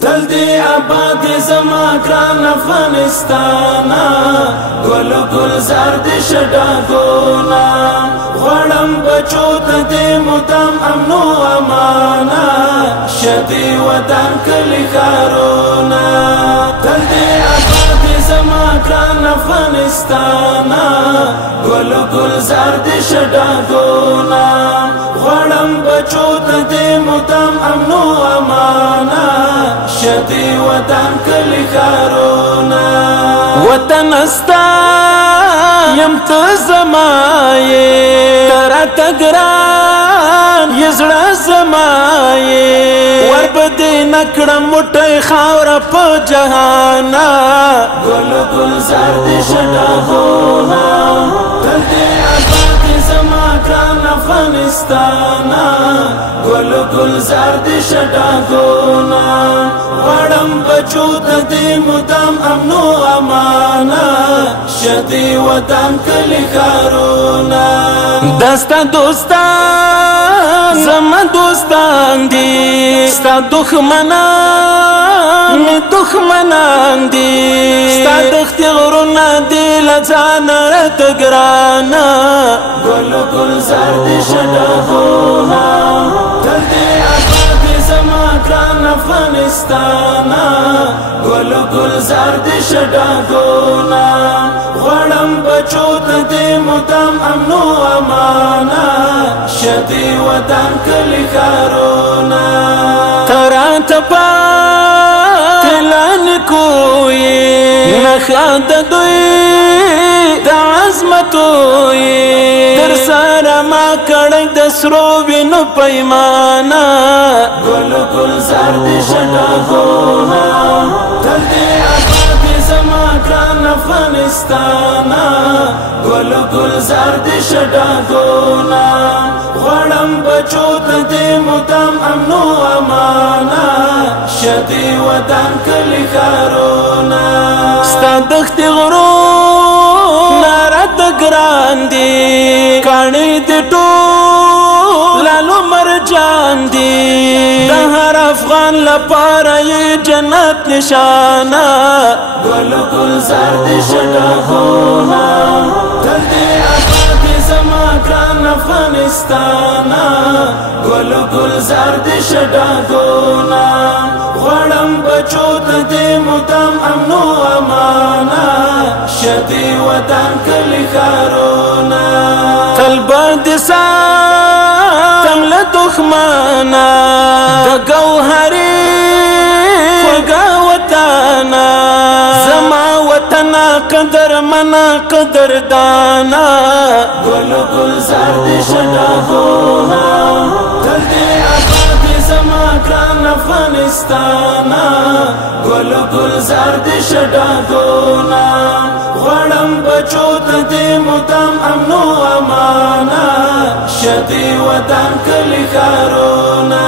تل دی آباد زما گران افغانستانا گل گلزار دی شډاګونا غړم بچو ته دی مدام امن و امانا شدی وطن کلی ښارونه تل دی آباد زما گران افغانستانا گل گلزار دی شډاګونا غړم بچو ته دی مدام امن و امانا شدی وطن کلی ښارونه وطن استا یم ته زما یې تراته ګران یې زړه زما یې وربدې نه کړم موټی خاوره په جهانه ګل ګلزار دې شډاګونا تل دې آباد زما ګران افغانستانا گل گلزار دی شډاګونا غړم بچو ته دی مدام امن و امانا شدی وطن کلی ښارونه دستا دوستان زما دوستان دی ستا دښمنان می دښمنان دی ستا دښتې غرونه دی له ځانه راته ګرانه گل گلزار دی شډاګونا تل دی آباد زما ګران افغانستانا گل گلزار دی شډاګونا غړم بچو ته دی مدام امن و امانا شدی وطن کلی ښارونه تراته پاتلان کوی نښه د دوی د عظمتوی در سره ما کړی د سرو وینو پیمانه ګل گلزار دی شډاګونا تل دی آباد زما ګران افغانستانا ګل گلزار دی شډاګونا غړم بچو ته دی مدام امن و امانا شدی وطن کلی ښارونه ستا دښتې غرونه راته ګران دي کاڼي دې ټول لالو مرجان دي د هر افغان لپاره یې جنت نشانه ګل گلزار دې شډاګونا تل دې آباد زما ګران افغانستانا ګل گلزار دې شډاګونا غړم بچو ته دی مدام امن و امانا شدی وطن کلی ښارونه تل به دې ساتم له دښمنه د ګوهرې خوږه وطنه زما وطنه قدرمنه قدردانه ګل گلزار دې شډاګونا تل دې آباد زما ګران افغانستانا گل گلزار دی شډاګونا غړم بچو ته دی مدام امن و امانا شدی وطن کلی ښارونه